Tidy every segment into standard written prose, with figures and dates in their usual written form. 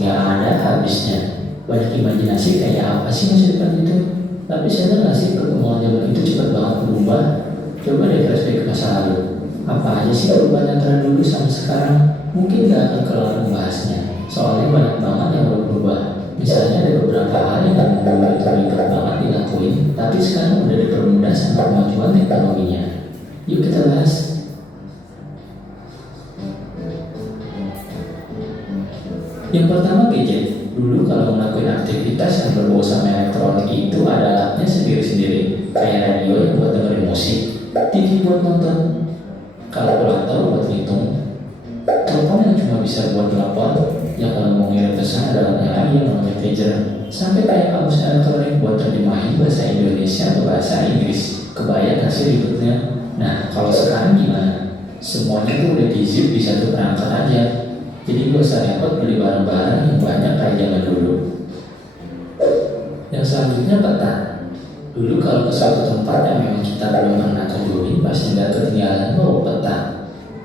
nggak ada habisnya. Banyak imajinasi kayak apa sih masa depan itu. Tapi sadar nggak sih perkembangan zaman itu cepat banget berubah. Coba deh flashback ke masa lalu. Apa aja sih perubahan antara dulu sama sekarang? Mungkin nggak akan kelar membahasnya. Soalnya banyak banget yang udah berubah. Misalnya ada beberapa hal yang dulu itu ribet banget dilakuin, tapi sekarang udah dipermudah sama kemajuan teknologinya. Yuk kita bahas. Yang pertama gadget. Dulu kalau ngelakuin aktivitas yang berbau sama elektronik itu ada alatnya sendiri-sendiri. Kayak radio yang buat dengerin musik, TV buat nonton, kalkulator buat hitung, telepon yang cuma bisa buat telepon, yang kalau mau ngirim pesan adalah lagi yang namanya pager, sampai kayak kamus elektronik buat terjemahin bahasa Indonesia atau bahasa Inggris. Kebayang gak sih ribetnya? Nah, kalau sekarang gimana? Semuanya tuh udah di-zip di satu perangkat aja. Jadi gak usah repot beli barang-barang yang banyak kayak zaman dulu. Yang selanjutnya peta. Dulu kalau ke suatu tempat yang memang kita belum pernah kunjungi, pasti nggak ketinggalan bawa peta.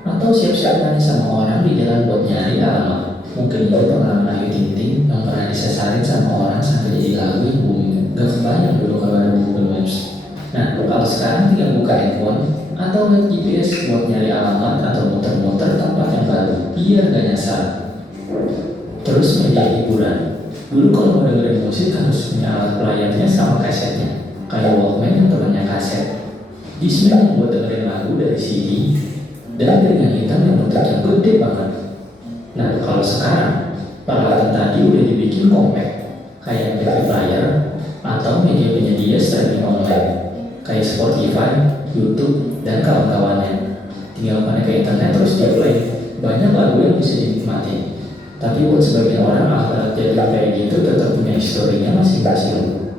Atau siap-siap nanya sama orang di jalan buat nyari alamat. Mungkin itu pengalaman Ayu Ting Ting yang pernah disesarin sama orang sampai jadi lagu yang booming. Gak kebayang dulu kalau ada Google Maps. Nah, kalau sekarang tinggal buka handphone atau lihat GPS buat nyari alamat atau muter-muter tempat yang baru biar gak nyasar. Terus media hiburan. Dulu kalau mau dengerin musik harus punya alat pelayarnya sama kasetnya. Kayak Walkman yang temannya kaset, Discman yang buat dengerin lagu dari CD, dan piringan hitam yang bentuknya gede banget. Nah, kalau sekarang peralatan tadi udah dibikin compact, kayak MP3 player atau media penyedia streaming online, kayak Spotify, YouTube, dan kawan-kawannya. Tinggal connect ke internet terus di play. Banyak lagu yang bisa dinikmati. Tapi buat sebagian orang alat jadul kayak gitu tetap punya historinya masing-masing.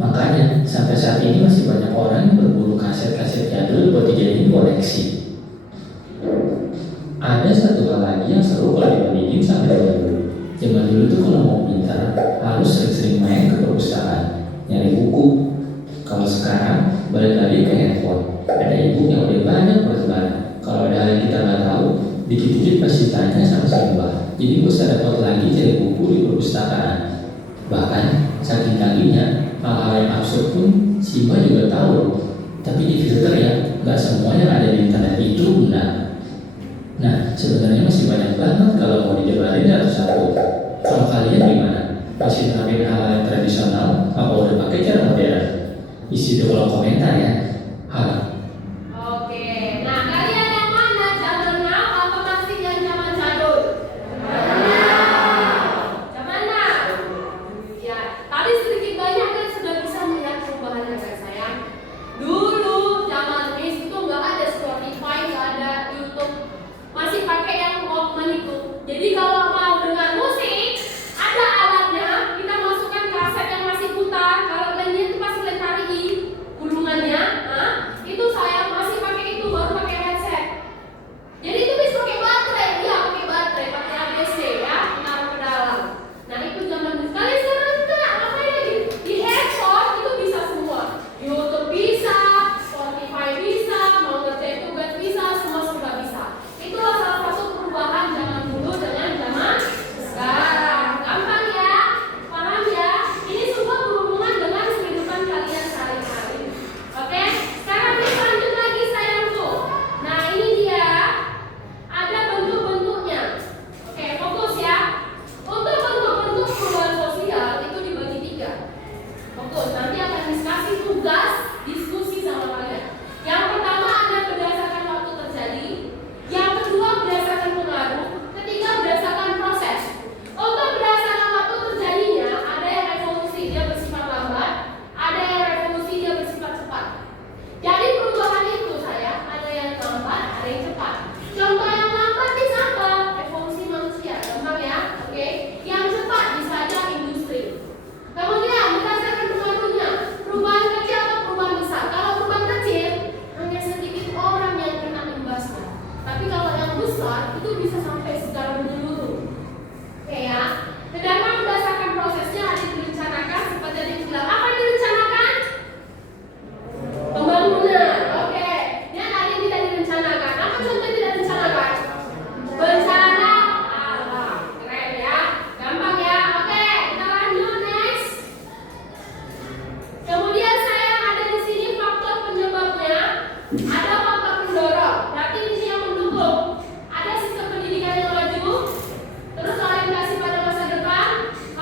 Makanya sampai saat ini masih banyak orang yang berburu kaset-kaset jadul buat dijadiin koleksi. Ada satu hal lagi yang seru kalau dibandingin sama zaman dulu. Zaman dulu tuh kalau mau pintar harus sering-sering main ke perpustakaan, nyari buku. Kalau sekarang balik lagi ke handphone, ada ibu yang udah banyak bertebaran. Kalau ada hal yang kita nggak tahu, dikit-dikit pasti tanya sama si mbak. Jadi gak usah repot lagi cari buku di perpustakaan. Bahkan saking canggihnya, hal-hal yang absurd pun si mbak juga tahu. Tapi di filter ya, nggak semua yang ada di internet itu benar. Nah, sebenarnya masih banyak banget kalau mau dijabarin satu-satu. Kalau kalian gimana? Masih nerapin hal yang tradisional? Apa udah pakai cara modern? Isi di kolom komentar ya. Halo. Oke, nah kalian yang mana? Zaman now apa masih yang zaman jadul? Zaman now. Ya, tadi sedikit banyak kan sudah bisa melihat perubahannya kan sayang. Dulu zaman itu nggak ada Spotify, nggak ada YouTube, masih pakai yang Walkman itu. Jadi kalau mau dengar musik, ada alatnya, kita masukkan kaset yang masih putar. Kalau lainnya itu pasti lentari gulungannya, itu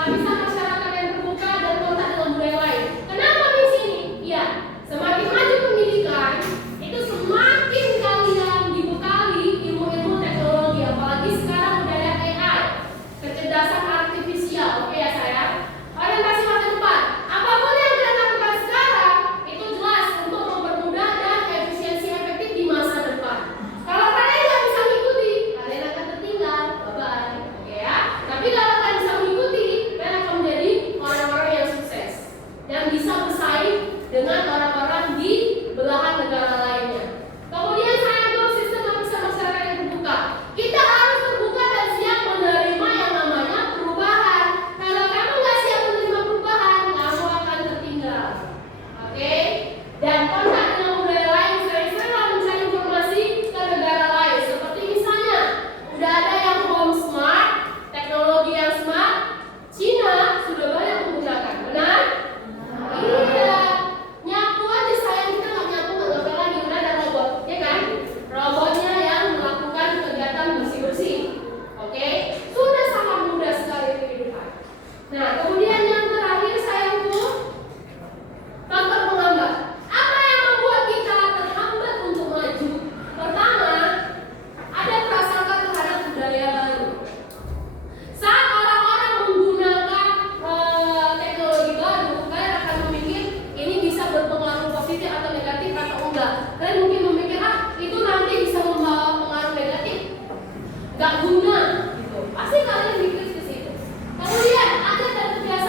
lapisan masyarakat yang terbuka dan kontak dengan budaya lain. Kenapa di sini? Iya, semakin maju pendidikan, itu semakin kalian dibekali ilmu-ilmu teknologi, apalagi sekarang udah ada AI, kecerdasan artifisial. Oke ya sayang? Orientasi masa depan, apapun yang kalian lakukan sekarang, itu jelas untuk mempermudah dan efisiensi efektif di masa depan. Kalau kalian nggak bisa mengikuti, kalian akan tertinggal. Bye-bye. Oke ya? Tapi kalau kalian bisa mengikuti, kalian akan menjadi orang-orang yang sukses dan bisa bersaing dengan orang-orang di belahan negara lainnya. Kemudian saya untuk sistem lapisan masyarakat yang terbuka. Kita harus terbuka dan siap menerima yang namanya perubahan. Kalau kamu nggak siap menerima perubahan, kamu akan tertinggal. Oke? Dan kontak dengan budaya lain, sering-seringlah mencari informasi ke negara lain. Seperti misalnya, udah ada yang home smart, teknologi yang smart. Cina sudah banyak menggunakan, benar? Iya. Nyapu aja sayang, kita nggak nyapu nggak gampang lagi, udah ada robot, ya kan? Robotnya yang melakukan kegiatan bersih-bersih. Oke? Sudah sangat mudah sekali kehidupan. Nah, kemudian yang terakhir sayangku, faktor penghambat. Apa yang membuat kita terhambat untuk maju? Pertama, ada prasangka terhadap budaya baru. Saat orang-orang menggunakan teknologi baru, kalian akan memikir ini bisa berpengaruh positif atau negatif atau enggak. Kalian mungkin memikir, itu nanti bisa membawa pengaruh negatif, nggak guna, gitu. Pasti kalian mikir ke situ. Kemudian ada dan kebiasaan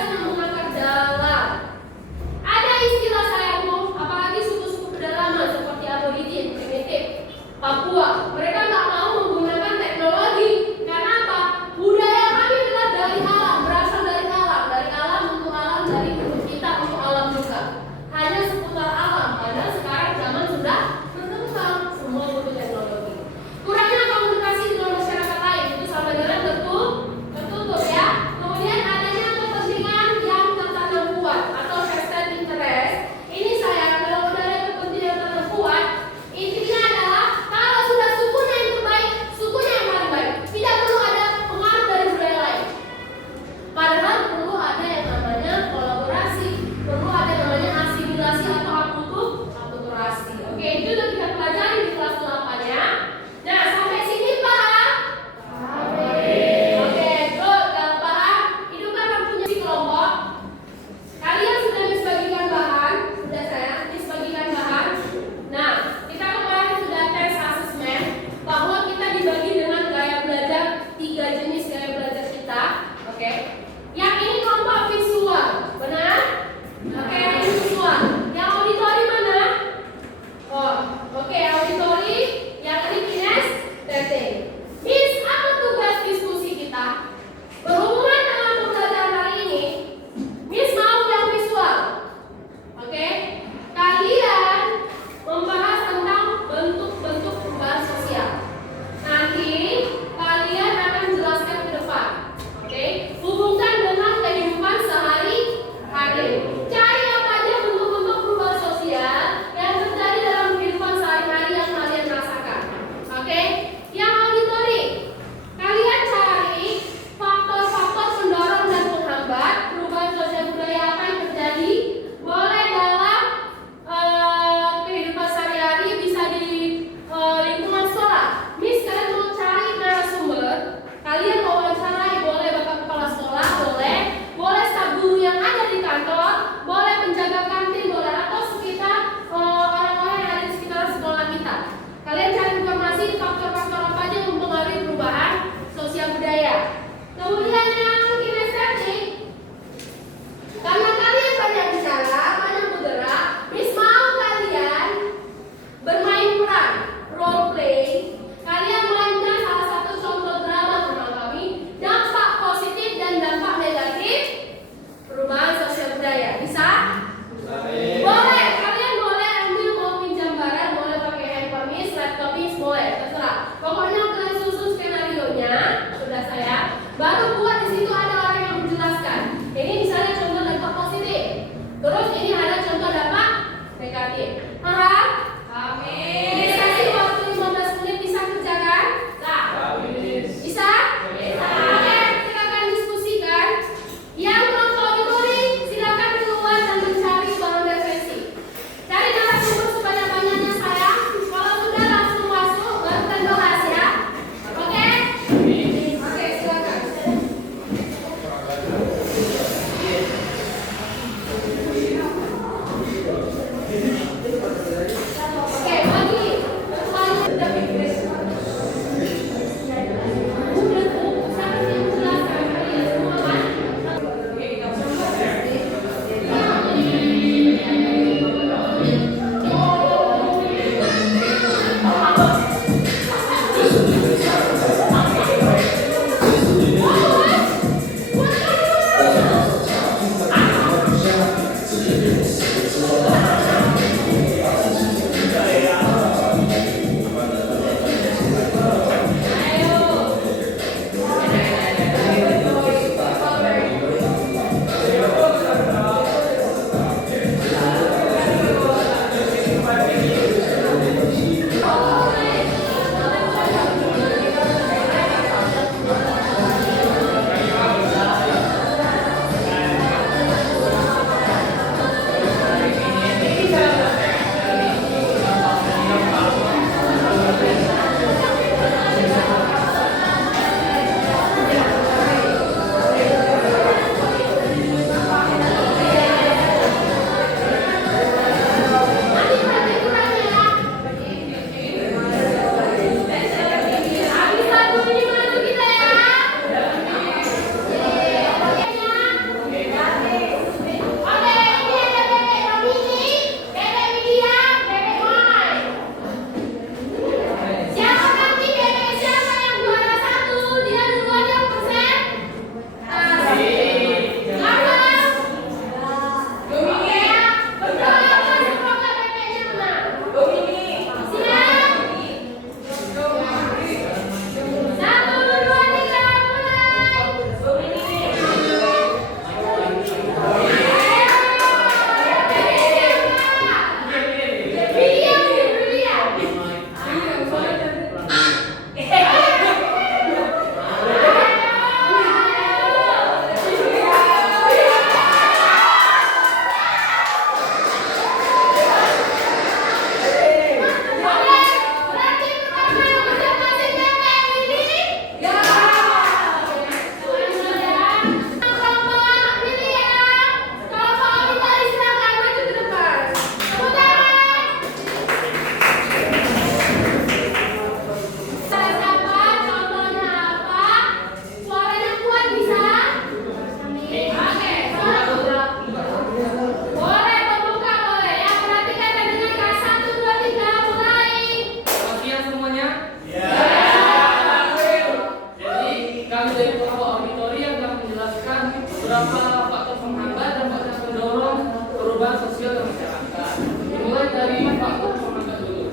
beberapa faktor penghambat dan faktor pendorong perubahan sosial dan masyarakat. Dimulai dari faktor penghambat dulu.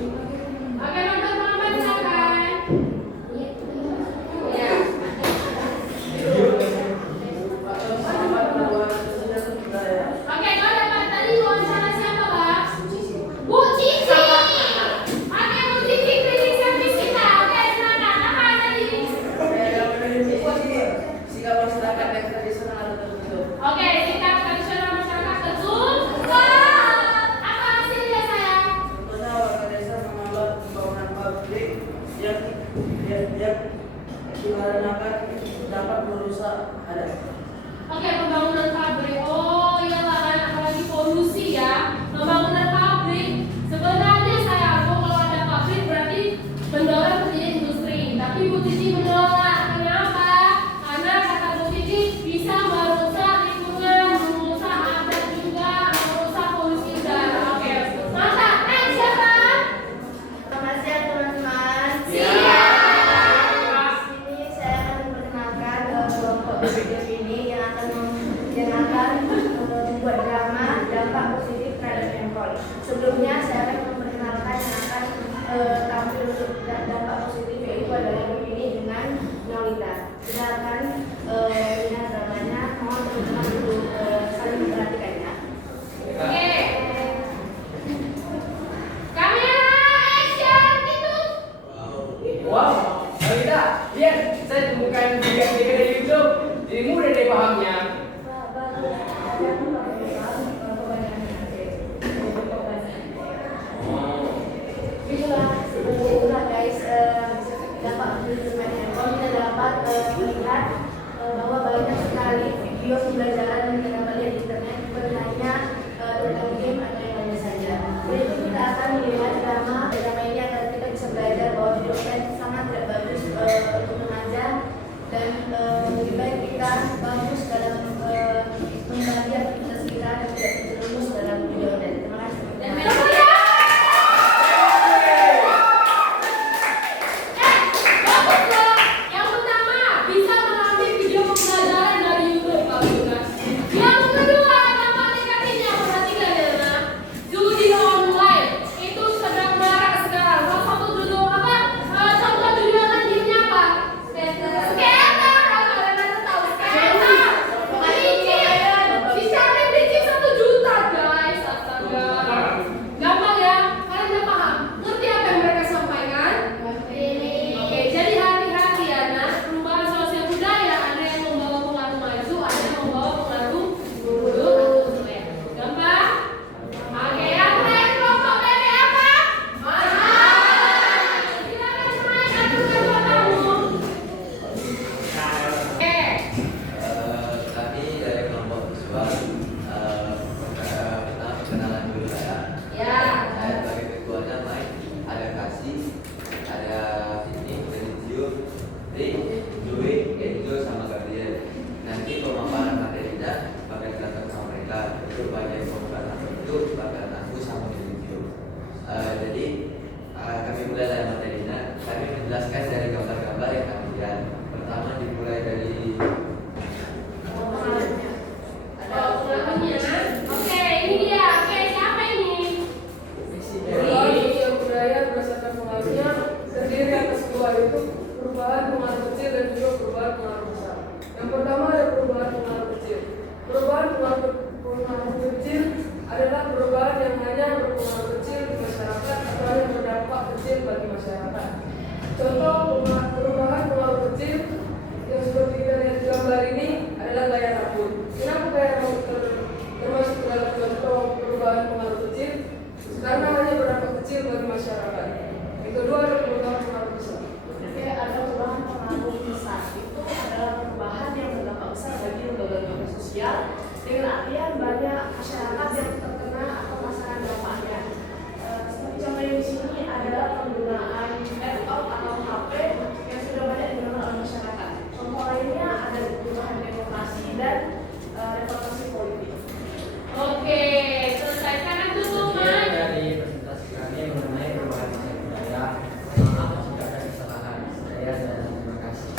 Oke, faktor penghambat silakan. Ya. Faktor penghambat perubahan sosial dan budaya. Oke, kau dapat tadi wawancara siapa, Bang? Bu Cici. Oke, Bu Cici kritik servis kita. Oke, silakan. Apa tadi? Sikap masyarakat yang tradisional atau tertutup. Oke, sikap tradisional masyarakat tertutup. Apa hasilnya, sayang? Contohnya warga desa menolak pembangunan pabrik yang dikarenakan dapat merusak adat. Oke, pembangunan pabrik. Oh, iyalah kan, apalagi polusi ya. Pembangunan pabrik. Sebenarnya sayang, kalau ada pabrik berarti mendorong terjadi industri. Tapi Bu Cici menolak. Kenapa? Karena kata Bu Cici bisa merusak lingkungan, merusak adat juga, merusak polusi udara. Oke, mantap. Next siapa? Selamat siang teman-teman. Siap. Di sini saya akan memperkenalkan kelompok berpikir ini yang akan membuat drama dampak positif terhadap handphone. Sebelumnya saya akan memperkenalkan yang akan tampil untuk dampak positif, yaitu adalah ini dengan Naulita. Silakan lihat dramanya. Mohon teman-teman dulu saling memperhatikannya. Oke. Kamera action itu. Wow, Alida, lihat saya temukan video dari YouTube. Jadi mudah deh pahamnya. Itulah guys, dampak bermain handphone. Kita dapat melihat bahwa banyak sekali video pembelajaran yang kita dapat lihat di internet, bukan hanya tentang game atau yang lainnya saja. Berikut kita akan melihat drama ini agar kita bisa belajar bahwa video online sangat tidak bagus untuk remaja, dan lebih baik kita bagus dalam membagi aktivitas kita dan tidak terjerumus dalam video online. Terima kasih. Dan berikutnya. Bagus loh. Yang pertama bisa mengambil video pembelajaran dari YouTube, bagus. Yang kedua dampak negatifnya, perhatikan ya, Nak. Judi online itu sedang marak sekarang. Salah satu judul apa? Contoh judi online gamenya apa? Skater. Kalian ada tahu skater? Licin. Dicari licin 1 juta, guys. Astaga. Gampang ya? Kalian udah paham? Ngerti apa yang mereka sampaikan? Oke, jadi hati-hati ya, Nak. Perubahan sosial budaya ada yang membawa pengaruh maju, ada yang membawa pengaruh mundur. Gampang? Oke, yang lain kelompok PP apa? Silakan semuanya ajukan kamu. Oke. Kami dari kelompok visual kita perkenalan dulu ya. Ya. Saya sebagai ketuanya Mike, ada Kasih, ada Sini, Renizio, Rick, Joey, Enzo, sama Gabriel. Nanti pemaparan materinya bakal dilakukan sama mereka. Itu bagian pemaparan itu bakal aku sama Renizio. Jadi kami mulai dari materinya. Kami menjelaskan dari gambar-gambar yang kami lihat. Pertama dimulai dari Pengaruhnya. Oke, ini dia. Oke, siapa ini? Sosial budaya berdasarkan pengaruhnya terdiri atas dua, yaitu perubahan pengaruh kecil dan juga perubahan pengaruh besar. Yang pertama ada perubahan pengaruh kecil. Perubahan pengaruh kecil adalah perubahan yang hanya berpengaruh kecil di masyarakat atau yang berdampak kecil bagi masyarakat. Contoh perubahan pengaruh kecil yang seperti kita lihat di gambar ini adalah gaya rambut. Kenapa gaya rambut termasuk dalam contoh perubahan pengaruh kecil? Karena hanya berdampak kecil bagi masyarakat. Yang kedua ada perubahan pengaruh besar. Oke, ada perubahan pengaruh besar. Itu adalah perubahan yang berdampak besar bagi lembaga sosial, dengan artian banyak masyarakat yang terkena atau merasakan dampaknya. Seperti contohnya di sini adalah penggunaan laptop atau HP yang sudah banyak digunakan oleh masyarakat. Contoh lainnya ada perubahan demokrasi dan reformasi politik. Oke, selesai. Sekarang tutup, Mas. dari presentasi kami mengenai perubahan budaya. Maaf jika ada kesalahan. Saya dan terima kasih.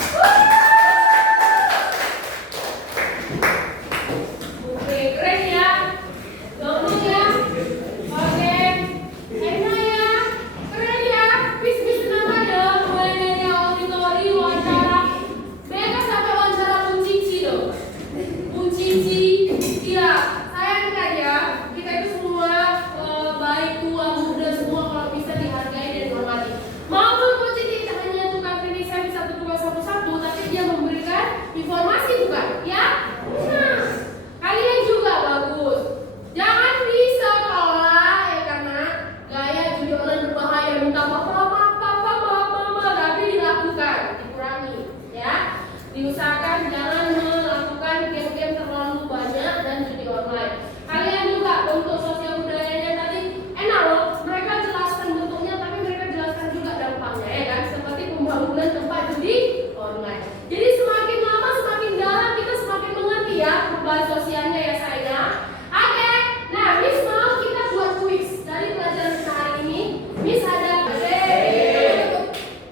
perubahan sosialnya ya sayang. Oke, nah Miss mau kita buat kuis dari pelajaran kita hari ini. Miss ada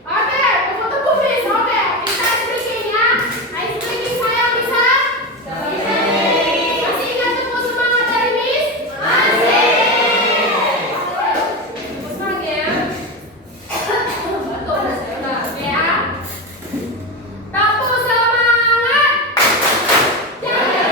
Oke, tepuk-tepuk Miss. Oke, kita ice breaking ya. Ice breaking sayang bisa? Masih ingat tepuk semangat dari Miss? Masih. Tepuk semangat ya. Betul, saya oke ya. Tepuk semangat. Jangan.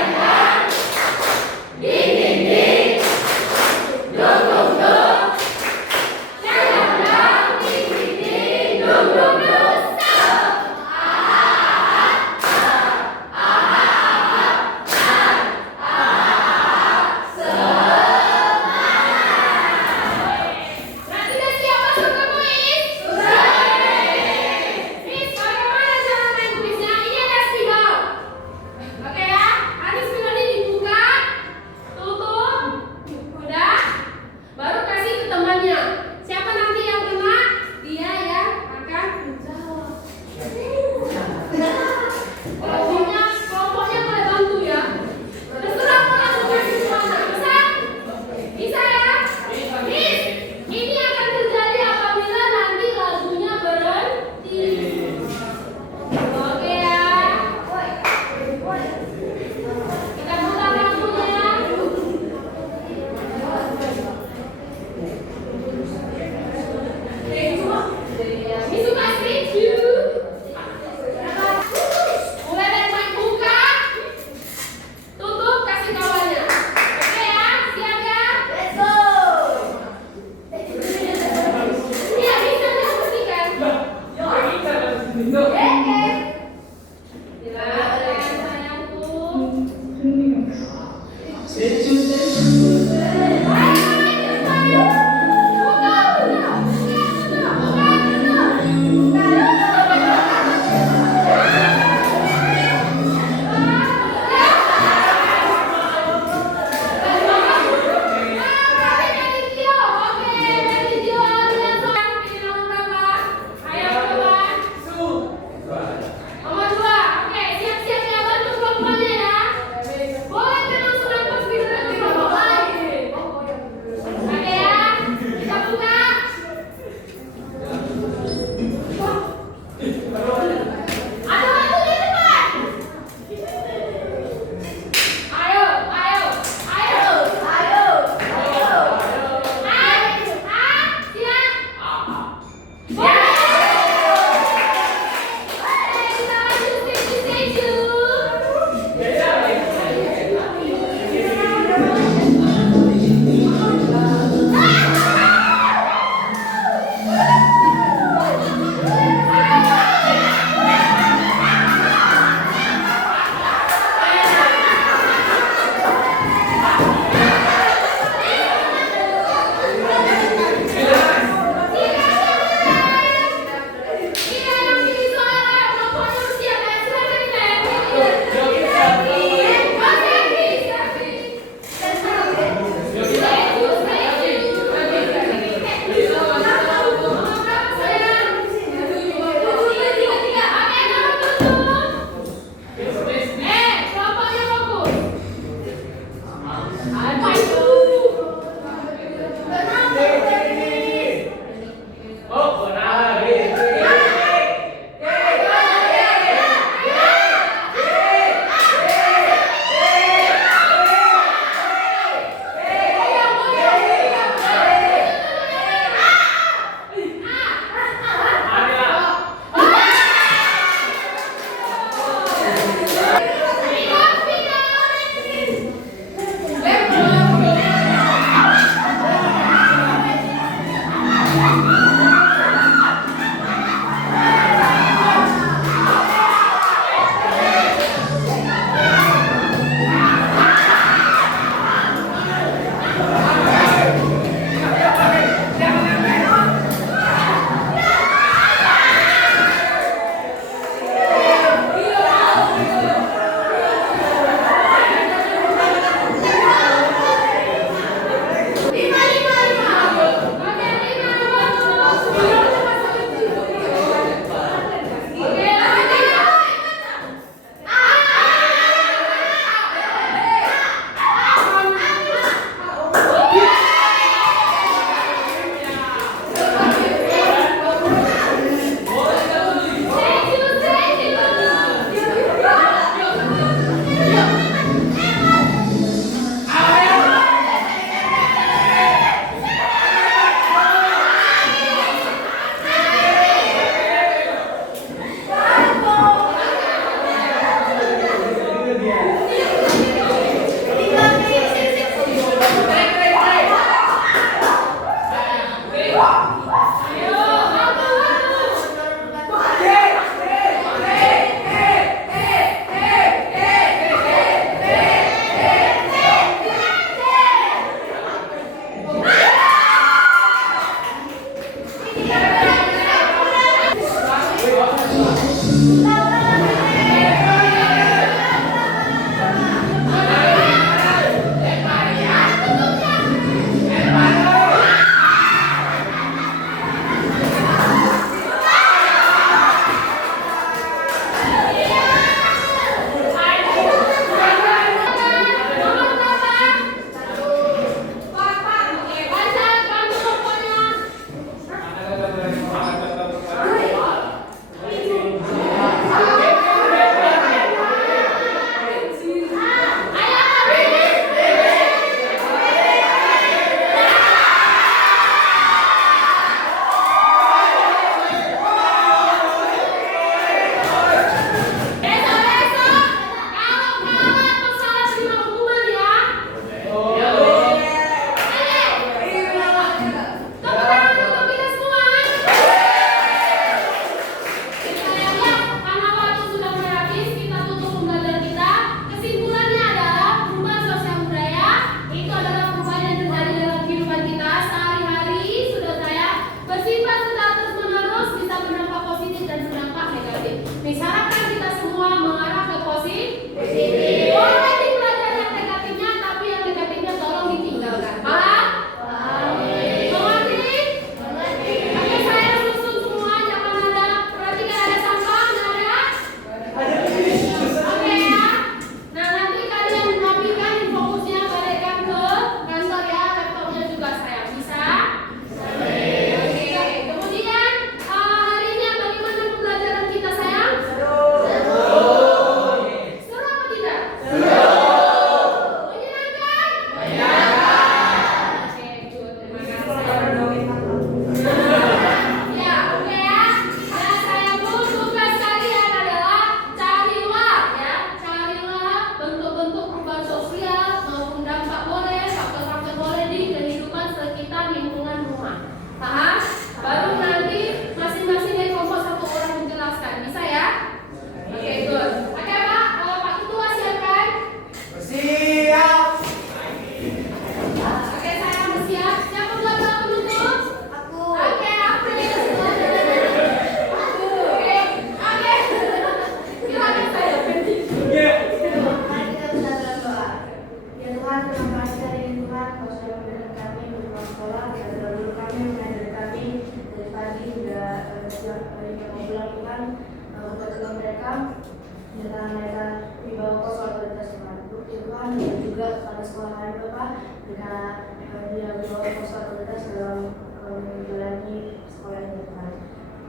juga kepada sekolah lain Bapak dengan dia membawa poster prioritas dalam menjalani sekolah ini Bapak.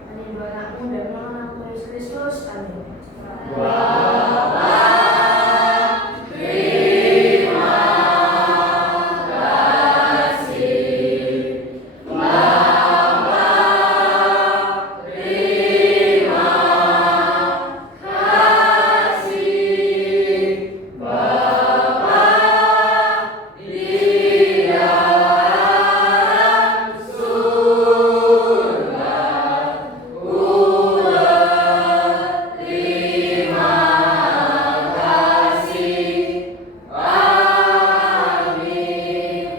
Kami doa anakmu dan nama anakmu Yesus Kristus. Amin.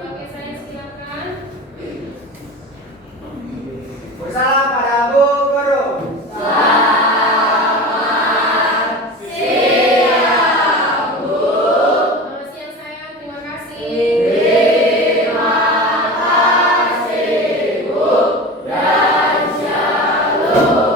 Oke, saya silakan. Bersalam pada Bu Guru. Selamat siang sayang, terima kasih. Dan shalom.